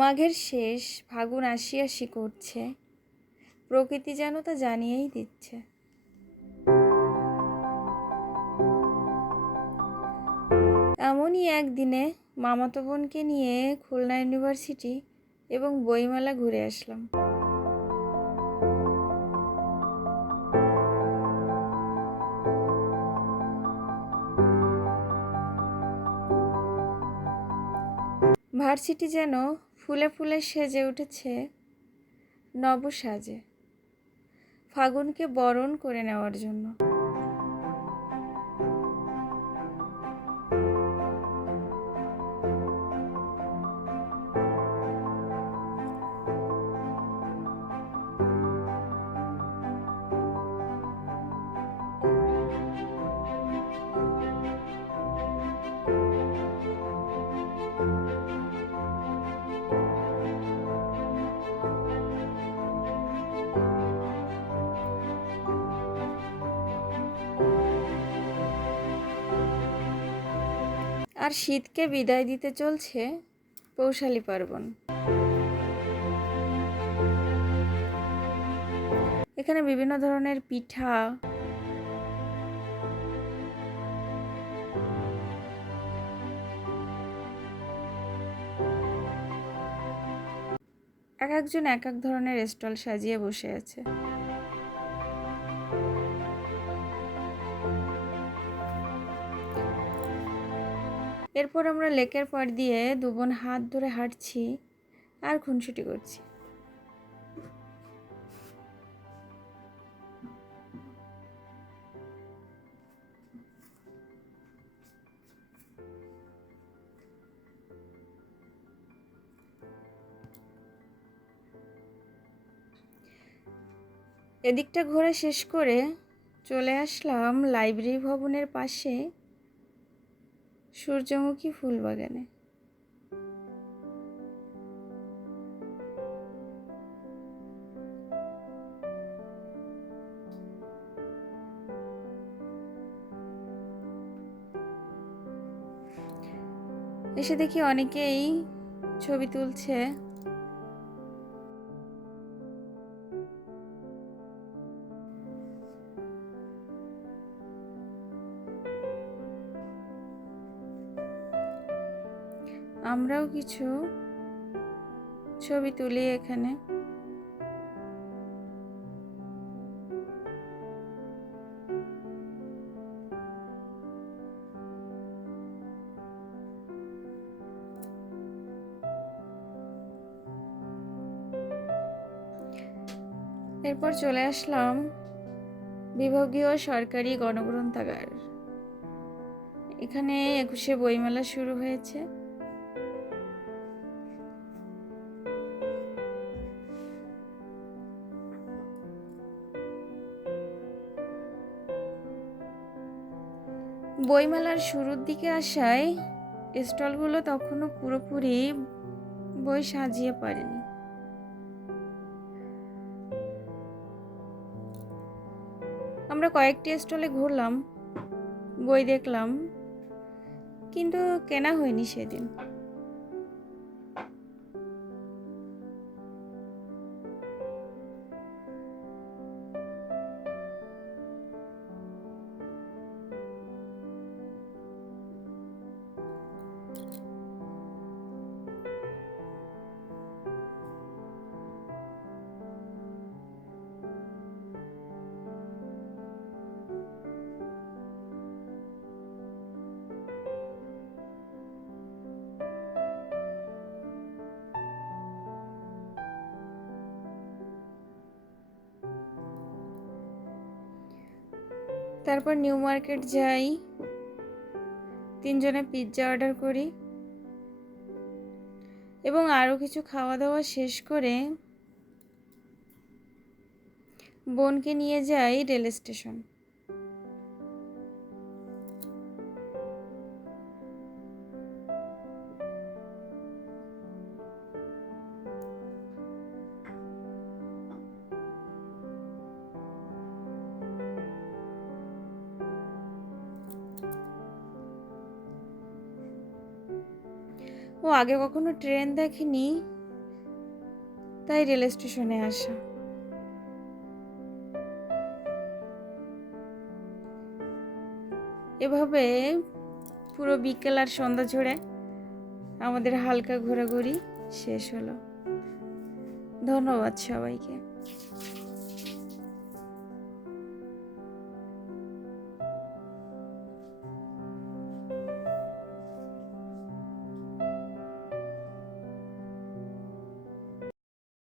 মাঘের শেষ, ফাগুন আসি আসি করছে, প্রকৃতি যেন তা জানিয়েই দিচ্ছে। এমনই একদিনে মামাতো বোনকে নিয়ে খুলনা ইউনিভার্সিটি এবং বইমেলা ঘুরে আসলাম। ভার্সিটি যেন ফুলে ফুলে সেজে উঠেছে নবসাজে, ফাগুনকে বরণ করে নেওয়ার জন্য। আর শীতকে বিদায় দিতে চলছে পৌষালি পার্বণ। এখানে বিভিন্ন ধরনের পিঠা, এক একজন এক এক ধরনের স্টল সাজিয়ে বসে আছে। এরপর আমরা লেকের পাড় দিয়ে দুবোন হাত ধরে হাঁটছি আর খুনসুটি করছি। এদিকটা ঘোরা শেষ করে চলে আসলাম লাইব্রেরি ভবনের পাশে সূর্যমুখী ফুল বাগানে। এসে দেখি অনেকেই ছবি তুলছে। আমরাও কিছু ছবি তুলি এখানে। এরপর চলে আসলাম বিভাগীয় সরকারি গণগ্রন্থাগার। এখানে 21শে বইমেলা শুরু হয়েছে। বইমেলার শুরুর দিকে আসায় স্টলগুলো তখনও পুরোপুরি বই সাজিয়ে পারেনি। আমরা কয়েকটি স্টলে ঘুরলাম, বই দেখলাম, কিন্তু কেনা হয়নি সেদিন। তারপর নিউ মার্কেট যাই, 3 জনে পিৎজা অর্ডার করি এবং আরও কিছু খাওয়া দাওয়া শেষ করে বোনকে নিয়ে যাই রেল স্টেশন। ও আগে কখনো ট্রেন দেখেনি, তাই রেল স্টেশনে আসা। এভাবে পুরো বিকেল আর সন্ধ্যা জুড়ে আমাদের হালকা ঘোরাঘুরি শেষ হলো। ধন্যবাদ সবাইকে।